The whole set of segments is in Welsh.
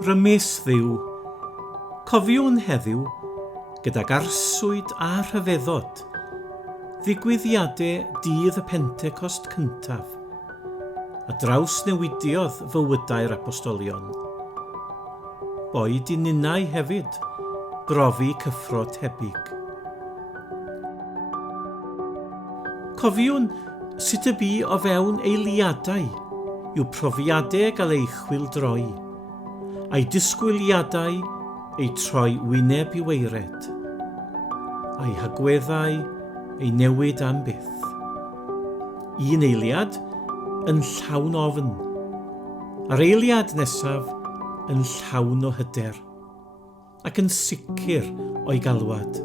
Rymes Dduw, cofiwn heddiw, gydag arswyd a rhyfeddod, ddigwyddiadau dydd y Pentecost cyntaf, a draws newidiodd fywydau'r apostolion. Boed i ninnau hefyd, brofi cyffro tebyg. Cofiwn sut y bu o fewn eiliadau yw profiadau gael ei chwildroi, a'i disgwyliadau ei troi wyneb i weired, a'i hagweddau ei newid am byth. Un eiliad yn llawn ofn, a'r eiliad nesaf yn llawn o hyder, ac yn sicr o'i galwad.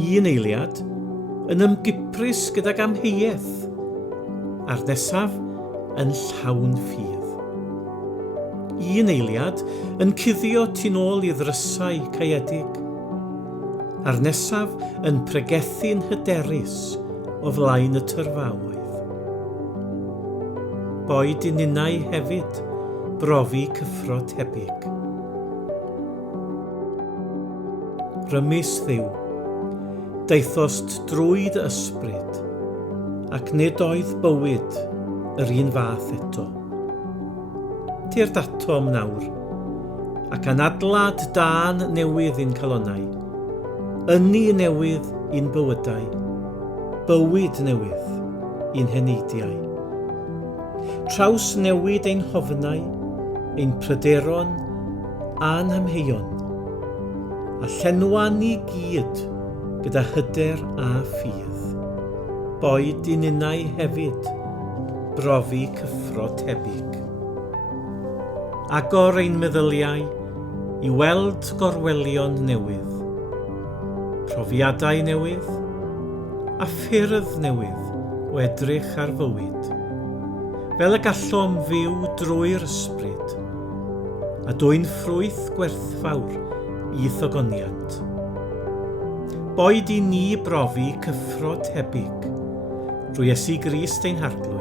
Un eiliad yn ymgyprus gydag amheuaeth, a'r nesaf yn llawn ffydd. Un eiliad yn cuddio tu nôl i ddrysau caeedig, a'r nesaf yn pregethu'n hyderus o flaen y tyrfaoedd. Boed i ninnau hefyd brofi cyffro tebyg. Rymes Dduw, daethost drwy dy ysbryd, ac nid oedd bywyd yr un fath eto. Tir datom nawr, ac anadlad dan newydd i'n calonnau, ynni newydd i'n bywydau, bywyd newydd i'n heneidiau. Traws newid ein hofnau, ein pryderon a'n amheuon, a llenwan ni gyd gyda hyder a ffydd. Boed i ninnau hefyd brofi cyffro tebyg. Agor ein meddyliau i weld gorwelion newydd, profiadau newydd a ffyrdd newydd o edrych ar fywyd, fel y gallom fyw drwy'r ysbryd, a dwy'n ffrwyth gwerthfawr i ddogoniant. Boed i ni brofi cyffro tebyg, drwy Iesu Grist ein harglwyr,